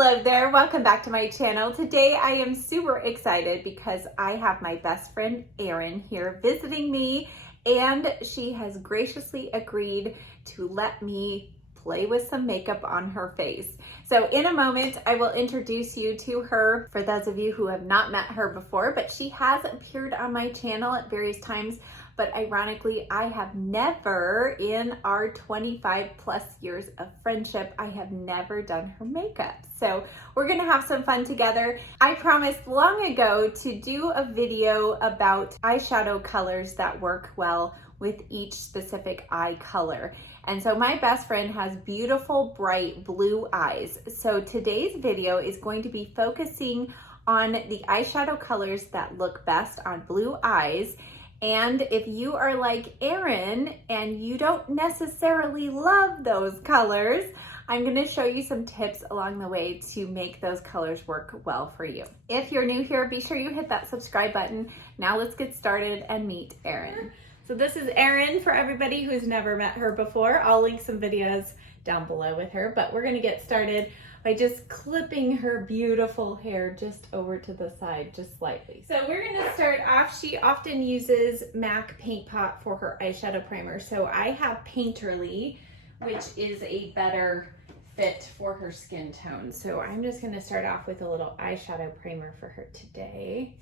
Hello there, welcome back to my channel. Today I am super excited because I have my best friend Earen here visiting me, and she has graciously agreed to let me play with some makeup on her face. So in a moment I will introduce you to her for those of you who have not met her before, but she has appeared on my channel at various times. But ironically, I have never, in our 25 plus years of friendship, I have never done her makeup. So we're gonna have some fun together. I promised long ago to do a video about eyeshadow colors that work well with each specific eye color. And so my best friend has beautiful, bright blue eyes. So today's video is going to be focusing on the eyeshadow colors that look best on blue eyes. And if you are like Earen and you don't necessarily love those colors, I'm going to show you some tips along the way to make those colors work well for you. If you're new here, be sure you hit that subscribe button. Now let's get started and meet Earen. So this is Earen for everybody who's never met her before. I'll link some videos down below with her, but we're going to get started by just clipping her beautiful hair just over to the side, just slightly. So we're gonna start off, she often uses MAC Paint Pot for her eyeshadow primer. So I have Painterly, which is a better fit for her skin tone. So I'm just gonna start off with a little eyeshadow primer for her today.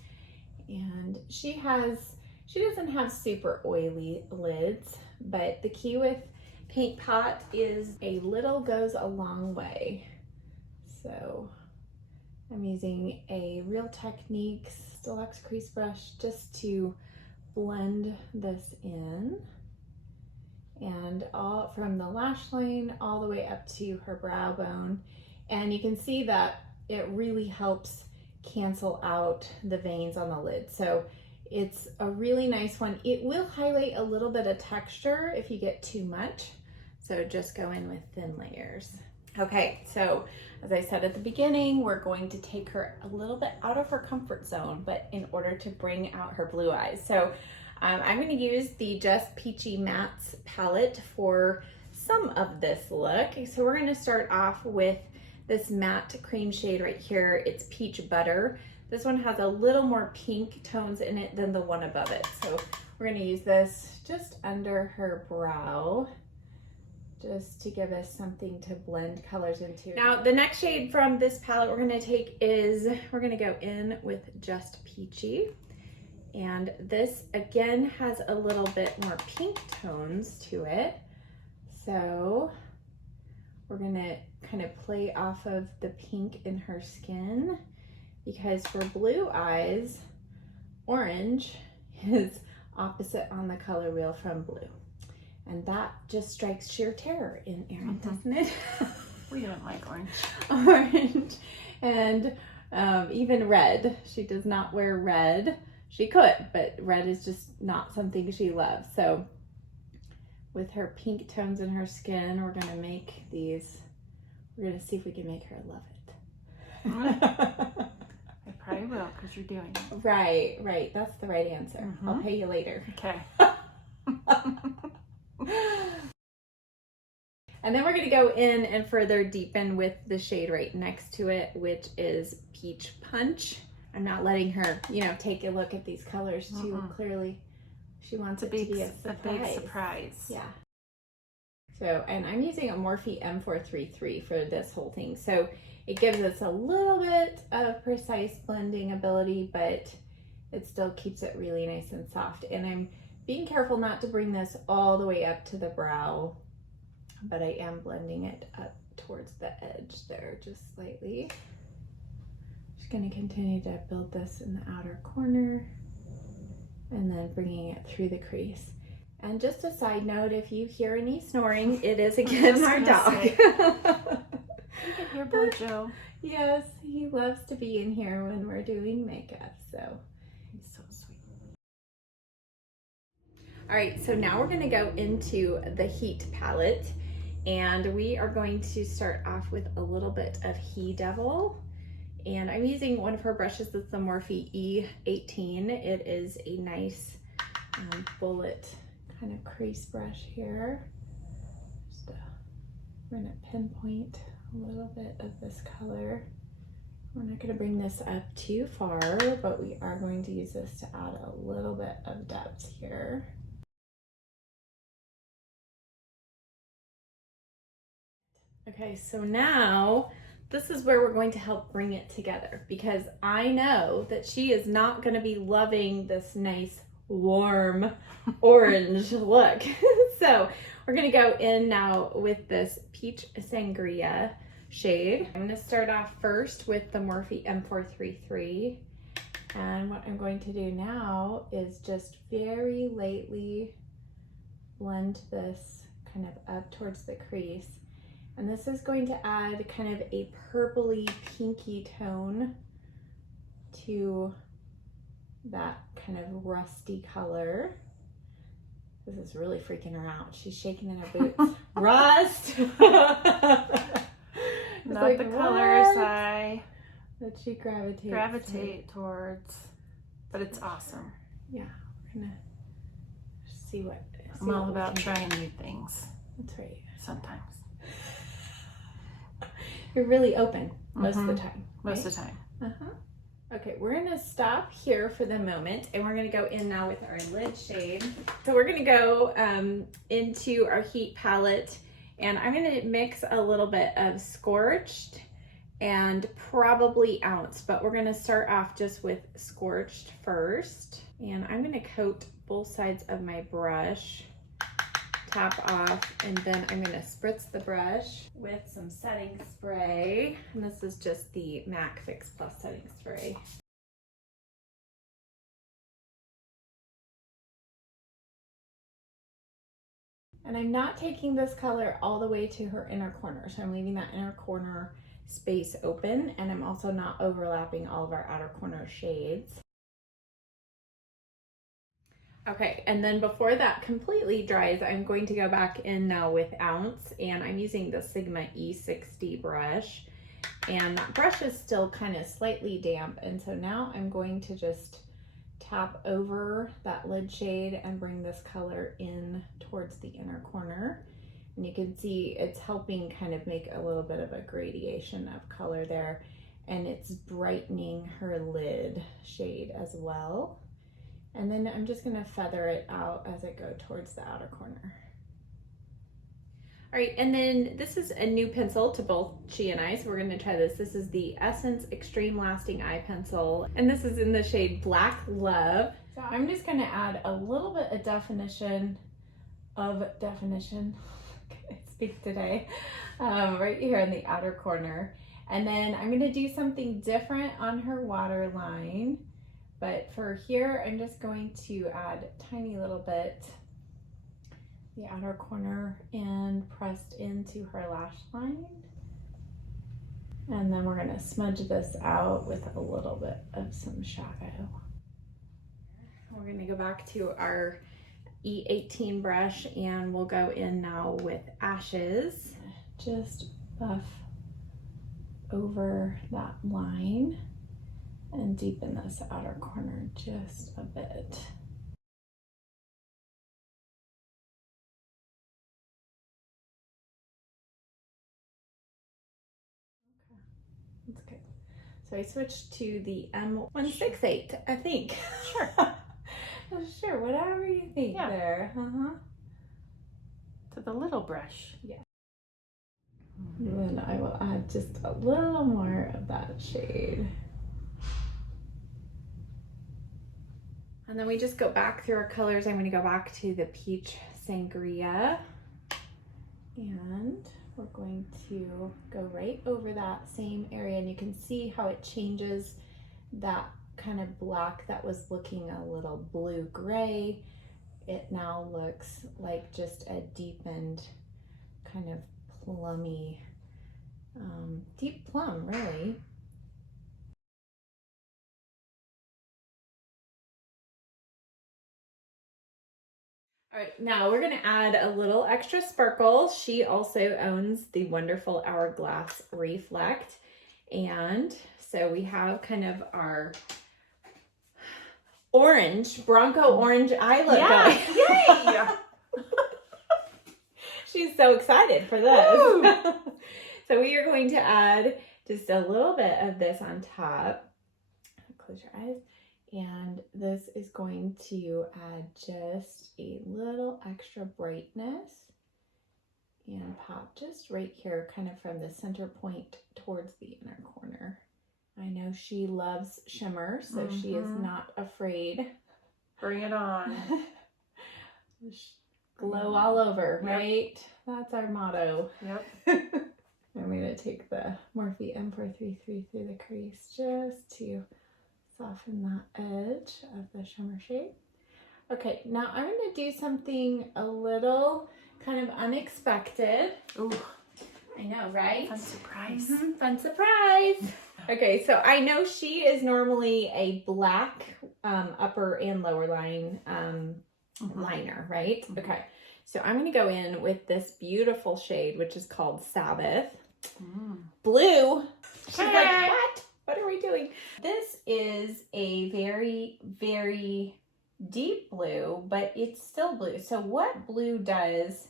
And she doesn't have super oily lids, but the key with Paint Pot is a little goes a long way. So I'm using a Real Techniques Deluxe Crease Brush just to blend this in, and all from the lash line all the way up to her brow bone. And you can see that it really helps cancel out the veins on the lid. So it's a really nice one. It will highlight a little bit of texture if you get too much. So just go in with thin layers. Okay, so as I said at the beginning, we're going to take her a little bit out of her comfort zone, but in order to bring out her blue eyes. So I'm going to use the Just Peachy Mattes palette for some of this look. So we're going to start off with this matte cream shade right here. It's Peach Butter. This one has a little more pink tones in it than the one above it. So we're going to use this just under her brow, just to give us something to blend colors into. Now, the next shade from this palette we're gonna take is, we're gonna go in with Just Peachy. And this, again, has a little bit more pink tones to it. So we're gonna kind of play off of the pink in her skin, because for blue eyes, orange is opposite on the color wheel from blue. And that just strikes sheer terror in Earen, doesn't it? We don't like orange. Orange. And even red. She does not wear red. She could, but red is just not something she loves. So with her pink tones in her skin, we're going to make these. We're going to see if we can make her love it. I probably will, because you're doing it. Right, right. That's the right answer. I'll pay you later. Okay. And then we're going to go in and further deepen with the shade right next to it, which is Peach Punch. I'm not letting her, take a look at these colors too clearly. She wants it to be a surprise. A big surprise. Yeah. So, and I'm using a Morphe M433 for this whole thing. So it gives us a little bit of precise blending ability, but it still keeps it really nice and soft. And I'm being careful not to bring this all the way up to the brow, but I am blending it up towards the edge there just slightly. Just going to continue to build this in the outer corner and then bringing it through the crease. And just a side note, if you hear any snoring, it is again our dog. You can hear Bojo. Yes, he loves to be in here when we're doing makeup, so. He's so sweet. All right, so now we're gonna go into the Heat palette, and we are going to start off with a little bit of He Devil. And I'm using one of her brushes, that's the Morphe E18. It is a nice bullet kind of crease brush here. Just we're gonna pinpoint a a little bit of this color. We're not going to bring this up too far, but we are going to use this to add a little bit of depth here. Okay, so now this is where we're going to help bring it together, because I know that she is not going to be loving this nice warm orange look. So we're going to go in now with this peach sangria shade. I'm going to start off first with the Morphe M433, and what I'm going to do now is just very lightly blend this kind of up towards the crease. And this is going to add kind of a purpley pinky tone to that kind of rusty color. This is really freaking her out. She's shaking in her boots. Rust! Not like, the colors I that she gravitate towards, but it's awesome. Yeah, we're gonna see what. I'm all about trying new things. That's right. Sometimes. You're really open most of the time. Most of the time. Okay, we're gonna stop here for the moment, and we're gonna go in now with our lid shade. So we're gonna go into our heat palette, and I'm gonna mix a little bit of Scorched and probably Ounce, but we're gonna start off just with Scorched first. And I'm gonna coat both sides of my brush, tap off, and then I'm gonna spritz the brush with some setting spray. And this is just the MAC Fix Plus setting spray. And I'm not taking this color all the way to her inner corner, so I'm leaving that inner corner space open, and I'm also not overlapping all of our outer corner shades. Okay, and then before that completely dries, I'm going to go back in now with Ounce, and I'm using the Sigma E60 brush, and that brush is still kind of slightly damp, and so now I'm going to just tap over that lid shade and bring this color in towards the inner corner. And you can see it's helping kind of make a little bit of a gradation of color there, and it's brightening her lid shade as well. And then I'm just gonna feather it out as I go towards the outer corner. All right, and then this is a new pencil to both she and I, so we're gonna try this. This is the Essence Extreme Lasting Eye Pencil, and this is in the shade Black Love. So I'm just gonna add a little bit of definition, I speak today, right here in the outer corner. And then I'm gonna do something different on her waterline. But for here, I'm just going to add a tiny little bit, the outer corner, and pressed into her lash line. And then we're gonna smudge this out with a little bit of some shadow. We're gonna go back to our E18 brush, and we'll go in now with Ashes. Just buff over that line and deepen this outer corner just a bit. Okay, that's good. So I switched to the M168, I think. Sure. Sure, whatever you think there. To the little brush. Yeah. And then I will add just a little more of that shade. And then we just go back through our colors. I'm going to go back to the Peach Sangria, and we're going to go right over that same area, and you can see how it changes that kind of black that was looking a little blue-gray. It now looks like just a deepened kind of plummy, deep plum, really. All right, now we're gonna add a little extra sparkle. She also owns the wonderful Hourglass Reflect. And so we have kind of our orange, Bronco orange eye look. Yeah, yay! She's so excited for this. So we are going to add just a little bit of this on top. Close your eyes. And this is going to add just a little extra brightness and pop just right here, kind of from the center point towards the inner corner. I know she loves shimmer, so she is not afraid. Bring it on. Glow all over, right? That's our motto. Yep. I'm going to take the Morphe M433 through the crease just to soften that edge of the shimmer shade. Okay, now I'm going to do something a little kind of unexpected. Ooh, I know, right? fun surprise. Fun surprise. Okay, so I know she is normally a black upper and lower line liner, right? Okay, so I'm going to go in with this beautiful shade, which is called Sabbath. Blue. She's like, what? What are we doing? This is a very, very deep blue, but it's still blue. So what blue does,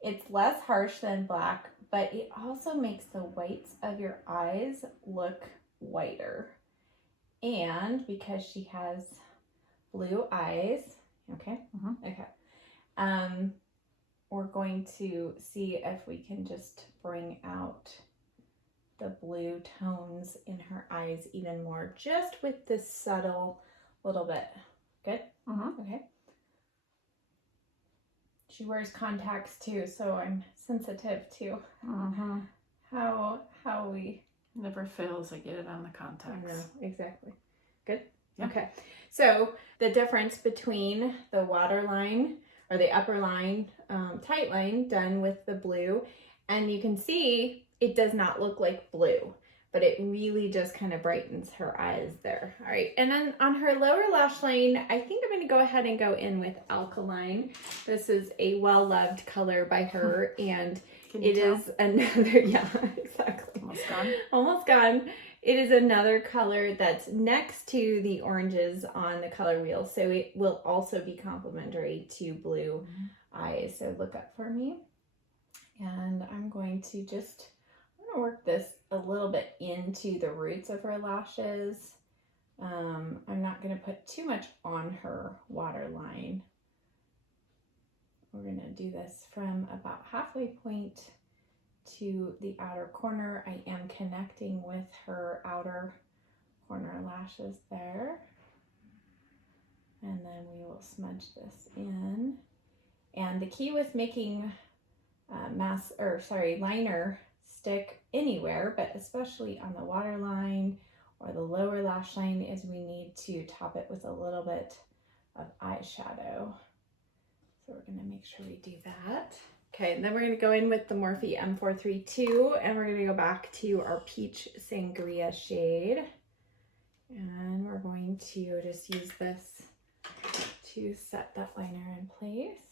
it's less harsh than black, but it also makes the whites of your eyes look whiter. And because she has blue eyes, okay, okay, we're going to see if we can just bring out the blue tones in her eyes even more, just with this subtle little bit. Good? Okay. She wears contacts too, so I'm sensitive to how we... Never fails, I get it on the contacts. I know, exactly. Good? Yeah. Okay. So the difference between the waterline or the upper line, tight line done with the blue, and you can see it does not look like blue, but it really just kind of brightens her eyes there. All right, and then on her lower lash line, I think I'm going to go ahead and go in with Alkaline. This is a well-loved color by her, and it is another, yeah, exactly. Almost gone. Almost gone. It is another color that's next to the oranges on the color wheel, so it will also be complementary to blue eyes. So look up for me. And I'm going to work this a little bit into the roots of her lashes. I'm not going to put too much on her waterline. We're going to do this from about halfway point to the outer corner. I am connecting with her outer corner lashes there. And then we will smudge this in. And the key with making liner stick anywhere, but especially on the waterline or the lower lash line, is we need to top it with a little bit of eyeshadow. So we're going to make sure we do that. Okay, and then we're going to go in with the Morphe M432, and we're going to go back to our Peach Sangria shade. And we're going to just use this to set that liner in place.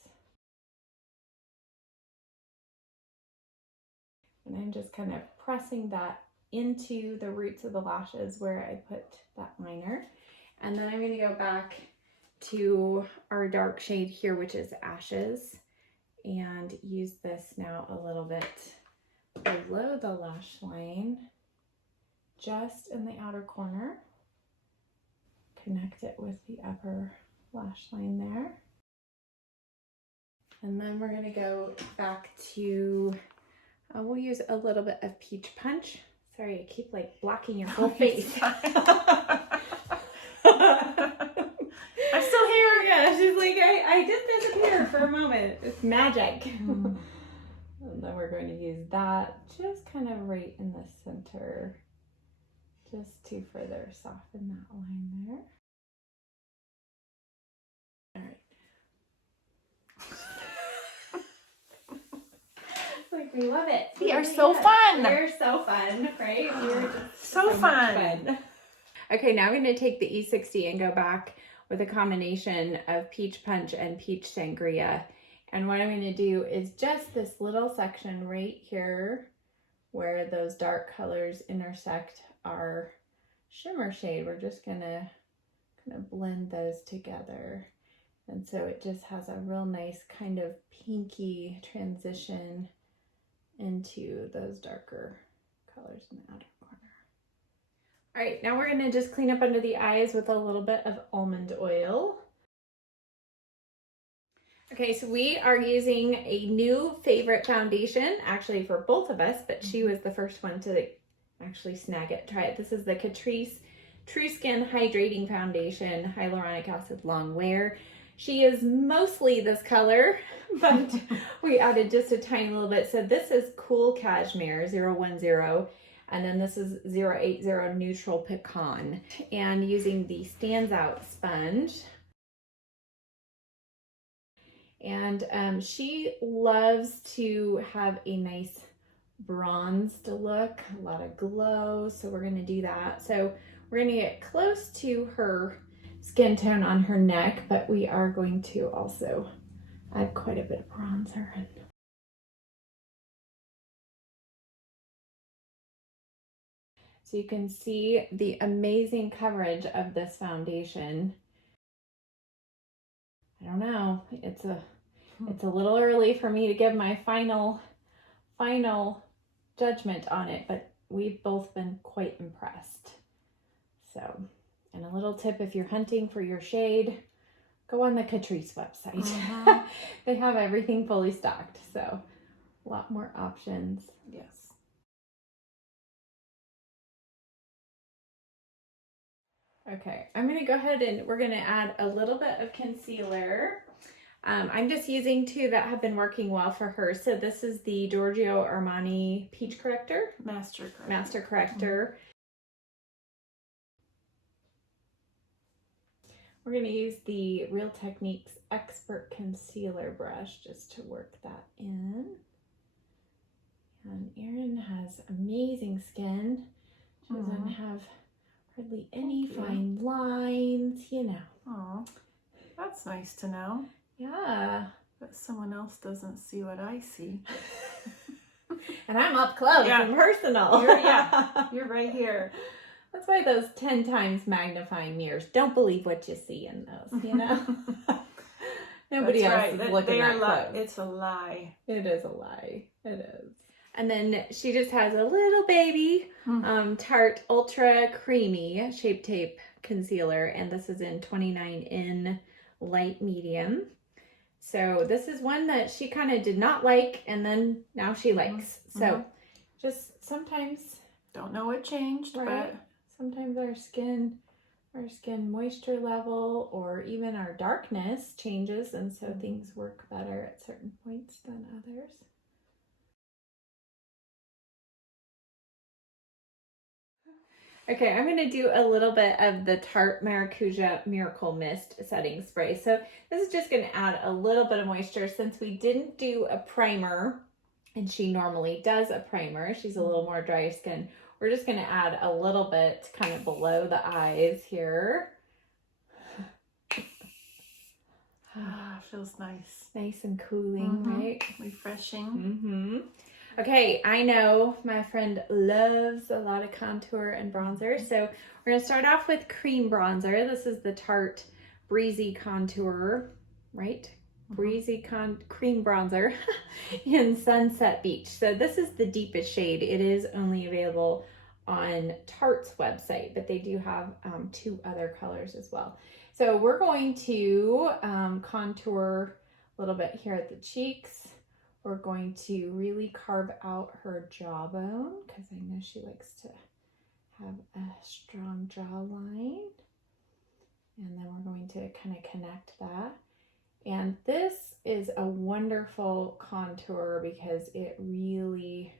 And I'm just kind of pressing that into the roots of the lashes where I put that liner. And then I'm going to go back to our dark shade here, which is Ashes, and use this now a little bit below the lash line, just in the outer corner. Connect it with the upper lash line there. And then we're going to go back to... we'll use a little bit of Peach Punch. Sorry, I keep like blocking your whole face. I'm still here. Yeah, she's like, I just disappeared for a moment. It's magic. And then we're going to use that just kind of right in the center, just to further soften that line there. All right. Like, we love it. We are so fun. We're so fun, right? We're just so much fun. Okay, now I'm going to take the E60 and go back with a combination of Peach Punch and Peach Sangria. And what I'm going to do is just this little section right here where those dark colors intersect our shimmer shade. We're just going to kind of blend those together. And so it just has a real nice kind of pinky transition into those darker colors in the outer corner. All right, now we're gonna just clean up under the eyes with a little bit of almond oil. Okay, so we are using a new favorite foundation, actually for both of us, but she was the first one to actually snag it, try it. This is the Catrice True Skin Hydrating Foundation, Hyaluronic Acid Long Wear. She is mostly this color, but we added just a tiny little bit. So this is Cool Cashmere 010, and then this is 080 Neutral Pecan. And using the Stands Out sponge. And she loves to have a nice bronzed look, a lot of glow, so we're gonna do that. So we're gonna get close to her skin tone on her neck, but we are going to also add quite a bit of bronzer in. So you can see the amazing coverage of this foundation. I don't know, it's a little early for me to give my final judgment on it, but we've both been quite impressed. So, and a little tip, if you're hunting for your shade, go on the Catrice website. They have everything fully stocked, so a lot more options. Yes. Okay, I'm gonna go ahead and we're gonna add a little bit of concealer. I'm just using two that have been working well for her. So this is the Giorgio Armani Peach Corrector. Master Corrector. We're going to use the Real Techniques Expert Concealer brush just to work that in. And Earen has amazing skin. She doesn't have hardly any fine lines, you know. Oh, that's nice to know. Yeah. But someone else doesn't see what I see. And I'm up close and personal. You're right here. That's why those 10 times magnifying mirrors, don't believe what you see in those, you know? Nobody else is looking that close. It's a lie. It is a lie. It is. And then she just has a little baby Tarte Ultra Creamy Shape Tape Concealer. And this is in 29 in light medium. So this is one that she kind of did not like, and then now she likes. So just sometimes... Don't know what changed, but sometimes our skin moisture level or even our darkness changes, and so things work better at certain points than others. Okay, I'm going to do a little bit of the Tarte Maracuja Miracle Mist setting spray. So this is just going to add a little bit of moisture since we didn't do a primer, and she normally does a primer. She's a little more dry skin. We're just going to add a little bit kind of below the eyes here. Feels nice. Nice and cooling, right? Refreshing. Okay, I know my friend loves a lot of contour and bronzer, so we're going to start off with cream bronzer. This is the Tarte Breezy Contour, right? Breezy cream bronzer in Sunset Beach. So this is the deepest shade. It is only available on Tarte's website, but they do have 2 other colors as well. So we're going to contour a little bit here at the cheeks. We're going to really carve out her jawbone because I know she likes to have a strong jawline. And then we're going to kind of connect that. And this is a wonderful contour because it really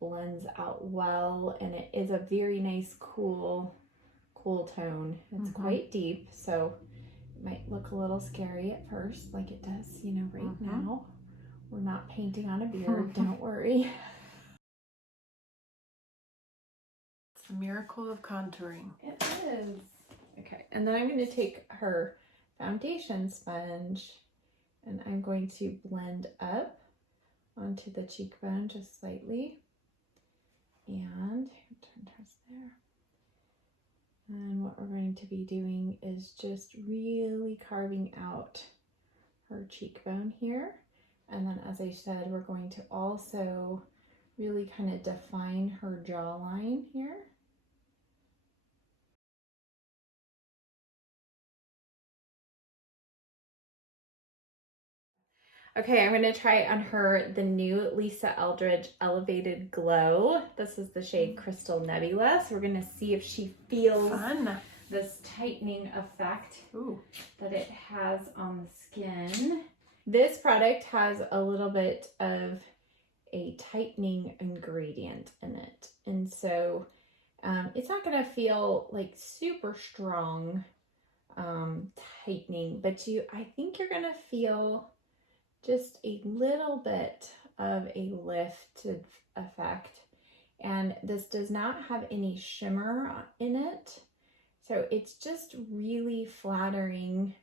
blends out well, and it is a very nice cool tone. It's quite deep, so it might look a little scary at first, like it does, you know, right now. We're not painting on a beard, don't worry. It's the miracle of contouring. It is. Okay, and then I'm going to take her foundation sponge and I'm going to blend up onto the cheekbone just slightly. And turn towards there. And what we're going to be doing is just really carving out her cheekbone here. And then, as I said, we're going to also really kind of define her jawline here. Okay, I'm going to try on her the new Lisa Eldridge Elevated Glow. This is the shade Crystal Nebula. So we're going to see if she feels this tightening effect that it has on the skin. This product has a little bit of a tightening ingredient in it. And so it's not going to feel like super strong tightening, but I think you're going to feel just a little bit of a lifted effect. And this does not have any shimmer in it. So it's just really flattering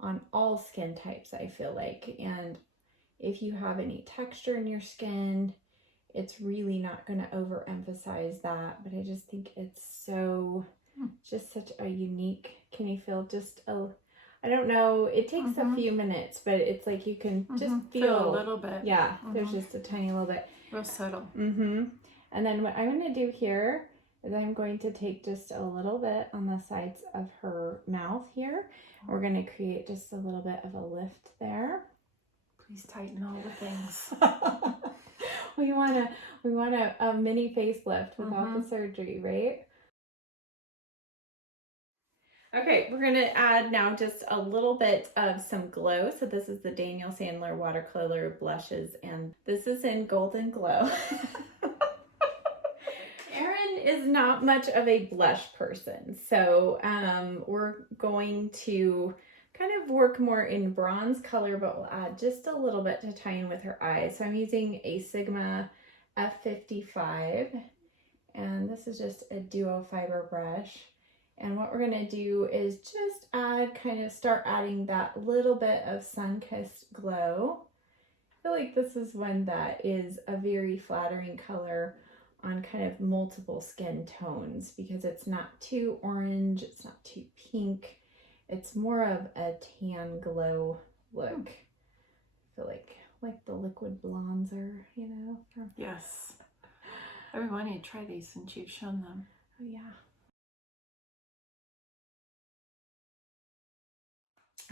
on all skin types, I feel like. And if you have any texture in your skin, it's really not going to overemphasize that. But I just think it's so, just such a unique, can you feel just a, I don't know, it takes a few minutes, but it's like you can just feel a little bit. Yeah, there's just a tiny little bit. Real subtle. And then what I'm going to do here is I'm going to take just a little bit on the sides of her mouth here. We're going to create just a little bit of a lift there. Please tighten all the things. we want a mini facelift without the surgery, right? Okay, we're going to add now just a little bit of some glow. So this is the Daniel Sandler watercolor blushes, and this is in Golden Glow. Earen is not much of a blush person, so we're going to kind of work more in bronze color, but we'll add just a little bit to tie in with her eyes. So I'm using a Sigma F55, and this is just a duo fiber brush. And what we're going to do is just start adding that little bit of sun-kissed glow. I feel like this is one that is a very flattering color on kind of multiple skin tones, because it's not too orange, it's not too pink. It's more of a tan glow look. I feel like the liquid bronzer, you know? Yes. Everyone need to try these since you've shown them. Oh, yeah.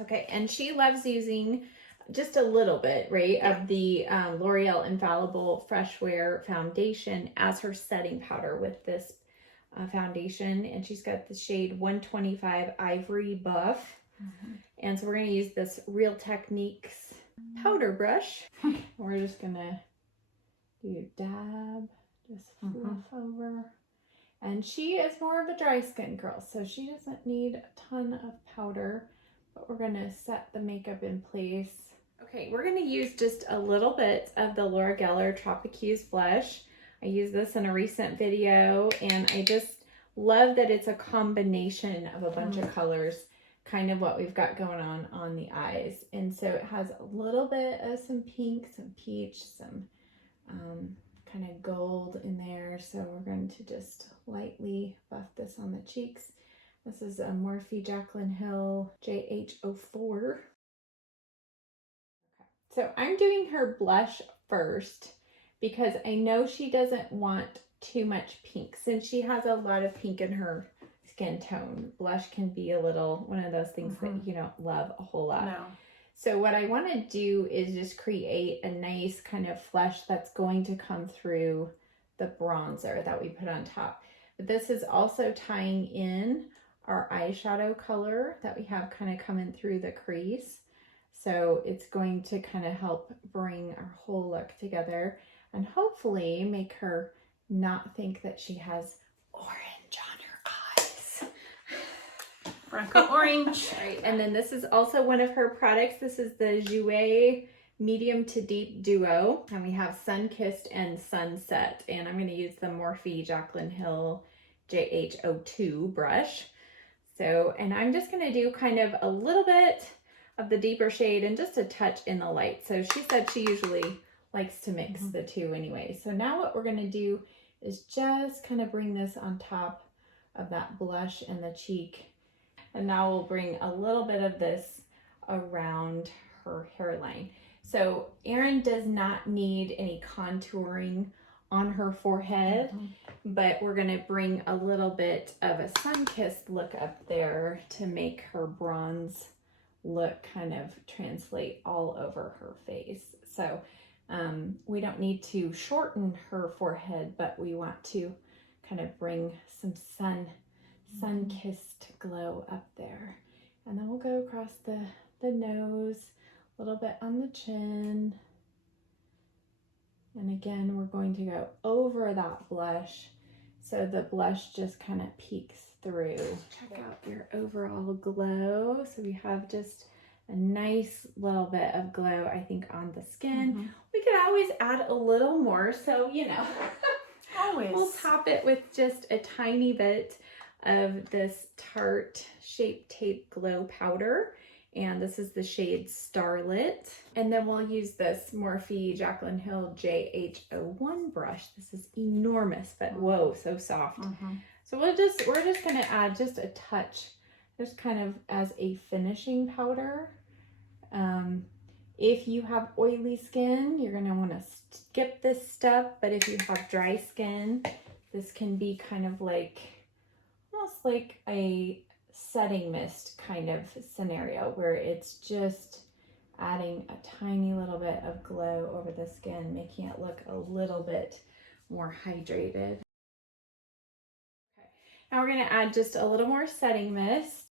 Okay, and she loves using just a little bit, right, of the L'Oreal Infallible Fresh Wear Foundation as her setting powder with this foundation. And she's got the shade 125 Ivory Buff. And so we're going to use this Real Techniques powder brush. We're just going to do dab, just fluff over. And she is more of a dry skin girl, so she doesn't need a ton of powder. But we're going to set the makeup in place. Okay, we're going to use just a little bit of the Laura Geller Tropicuse blush. I used this in a recent video, and I just love that it's a combination of a bunch of colors, kind of what we've got going on the eyes. And so it has a little bit of some pink, some peach, some kind of gold in there. So we're going to just lightly buff this on the cheeks. This is a Morphe Jaclyn Hill JH04. Okay. So I'm doing her blush first because I know she doesn't want too much pink. Since she has a lot of pink in her skin tone, blush can be a little one of those things that you don't love a whole lot. No. So what I want to do is just create a nice kind of flush that's going to come through the bronzer that we put on top. But this is also tying in our eyeshadow color that we have kind of coming through the crease. So it's going to kind of help bring our whole look together and hopefully make her not think that she has orange on her eyes. Bronco orange. Right, and then this is also one of her products. This is the Jouer Medium to Deep Duo, and we have Sun Kissed and Sunset, and I'm going to use the Morphe Jaclyn Hill JH02 brush. So, and I'm just going to do kind of a little bit of the deeper shade and just a touch in the light. So she said she usually likes to mix the two anyway. So now what we're going to do is just kind of bring this on top of that blush in the cheek. And now we'll bring a little bit of this around her hairline. So Earen does not need any contouring on her forehead, but we're gonna bring a little bit of a sun-kissed look up there to make her bronze look kind of translate all over her face. So we don't need to shorten her forehead, but we want to kind of bring some sun-kissed glow up there. And then we'll go across the nose, a little bit on the chin. And again, we're going to go over that blush so the blush just kind of peeks through. Check out your overall glow. So we have just a nice little bit of glow, I think, on the skin. We could always add a little more, so you know, Always. we'll top it with just a tiny bit of this Tarte Shape Tape Glow Powder. And this is the shade Starlit. And then we'll use this Morphe Jaclyn Hill JH01 brush. This is enormous, but whoa, so soft. So we're just gonna add just a touch, just kind of as a finishing powder. If you have oily skin, you're gonna wanna skip this step, but if you have dry skin, this can be kind of like, almost like a setting mist kind of scenario where it's just adding a tiny little bit of glow over the skin, making it look a little bit more hydrated. Okay. Now we're going to add just a little more setting mist.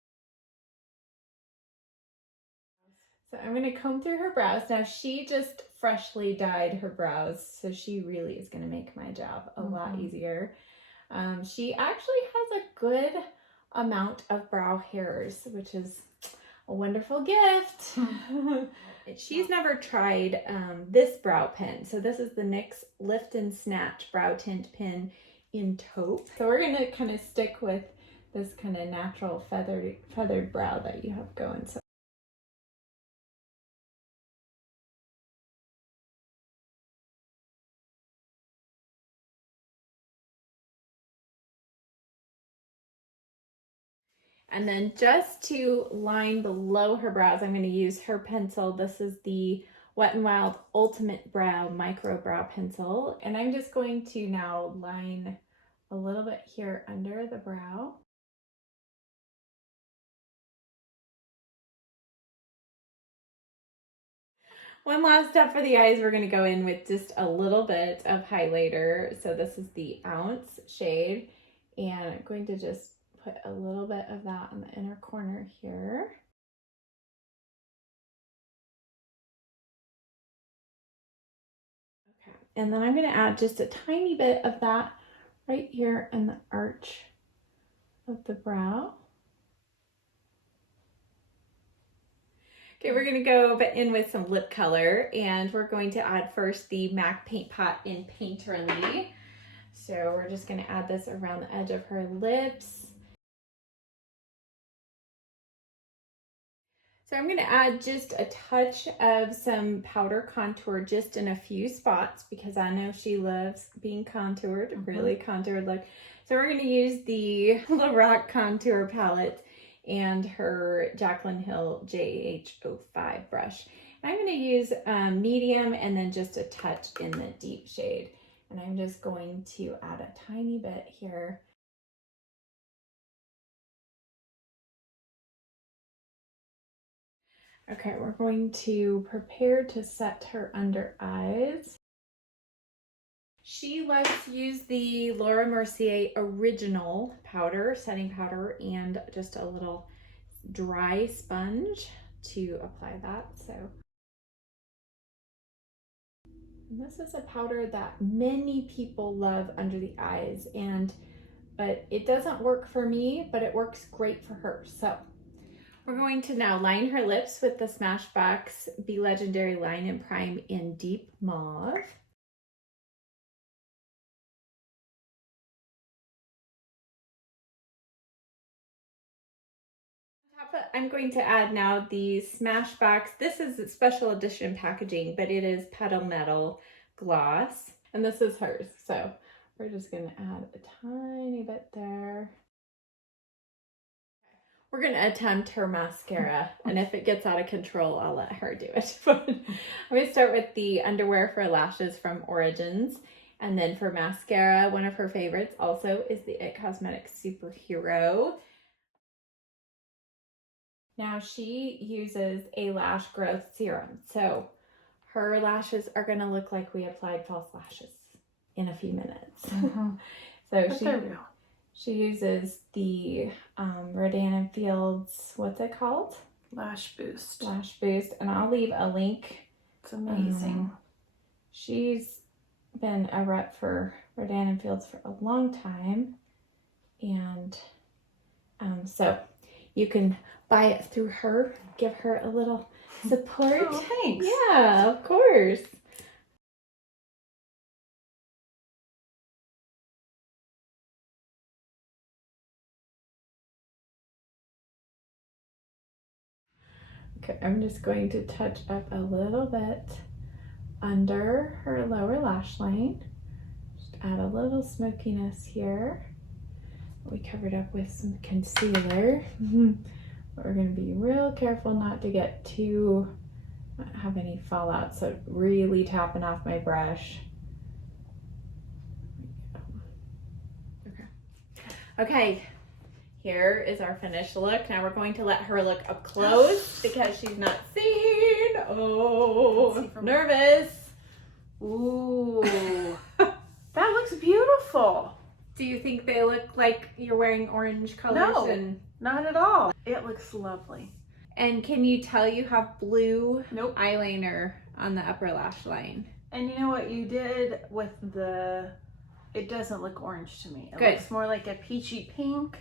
So I'm going to comb through her brows. Now she just freshly dyed her brows, so she really is going to make my job a lot easier. She actually has a good amount of brow hairs, which is a wonderful gift. She's never tried this brow pen. So this is the NYX Lift and Snatch Brow Tint Pen in taupe. So we're gonna kind of stick with this kind of natural feathered brow that you have going. So and then just to line below her brows, I'm going to use her pencil. This is the Wet n Wild Ultimate Brow Micro Brow Pencil. And I'm just going to now line a little bit here under the brow. One last step for the eyes, we're going to go in with just a little bit of highlighter. So this is the Ounce shade. And I'm going to just put a little bit of that on the inner corner here. Okay, and then I'm going to add just a tiny bit of that right here in the arch of the brow. Okay, we're going to go in with some lip color, and we're going to add first the MAC Paint Pot in Painterly. So we're just going to add this around the edge of her lips. So I'm going to add just a touch of some powder contour just in a few spots because I know she loves being contoured, really contoured look. So we're going to use the Lorac Contour Palette and her Jaclyn Hill JH05 brush. I'm going to use medium and then just a touch in the deep shade. And I'm just going to add a tiny bit here. Okay, we're going to prepare to set her under eyes. She likes to use the Laura Mercier Original powder, setting powder, and just a little dry sponge to apply that. So this is a powder that many people love under the eyes, but it doesn't work for me, but it works great for her. So we're going to now line her lips with the Smashbox Be Legendary Line and Prime in Deep Mauve. I'm going to add now the Smashbox. This is a special edition packaging, but it is Petal Metal Gloss. And this is hers. So we're just going to add a tiny bit there. We're gonna attempt her mascara, and if it gets out of control, I'll let her do it. But I'm gonna start with the underwear for lashes from Origins, and then for mascara, one of her favorites also is the It Cosmetics Superhero. Now she uses a lash growth serum, so her lashes are gonna look like we applied false lashes in a few minutes. So she uses the Rodan & Fields, what's it called? Lash Boost. Lash Boost, and I'll leave a link. It's amazing. She's been a rep for Rodan & Fields for a long time, and so you can buy it through her, give her a little support. Oh, thanks. Yeah, of course. Okay, I'm just going to touch up a little bit under her lower lash line. Just add a little smokiness here. We covered up with some concealer. But we're going to be real careful not to get not have any fallout, so really tapping off my brush. Okay, here is our finished look. Now we're going to let her look up close because she's not seen. Oh, nervous. Ooh, that looks beautiful. Do you think they look like you're wearing orange colors? No, not at all. It looks lovely. And can you tell you have blue eyeliner on the upper lash line? And you know what you did with it doesn't look orange to me. It looks more like a peachy pink.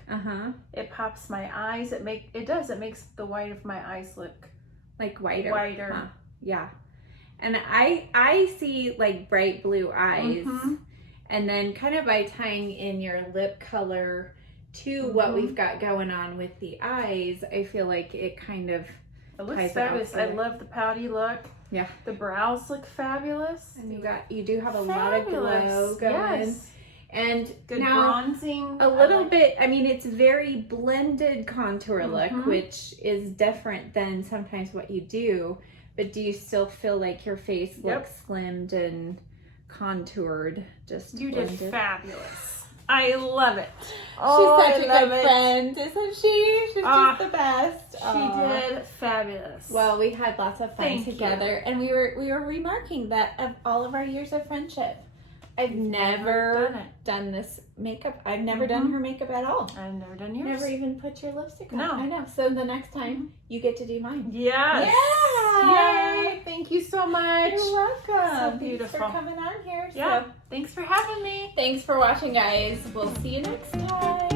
It pops my eyes. It makes the white of my eyes look like whiter. Whiter. Yeah. And I see like bright blue eyes. And then kind of by tying in your lip color to what we've got going on with the eyes, I feel like it kind of looks fabulous. I love the pouty look. Yeah. The brows look fabulous. And you do have a lot of glow going. Yes. And good now, bronzing. A little bit, I mean, it's very blended contour look, which is different than sometimes what you do. But do you still feel like your face looks slimmed and contoured? You did fabulous. I love it. She's such a good friend, isn't she? She's just the best. She did fabulous. Well, we had lots of fun together, and we were remarking that of all of our years of friendship, I've never done this makeup. I've never done her makeup at all. I've never done yours. Never even put your lipstick on. No. I know. So the next time you get to do mine. Yes. Yeah. Yay. Thank you so much. You're welcome. So beautiful. Thanks for coming on here. Yeah. So, thanks for having me. thanks for watching, guys. We'll see you next time.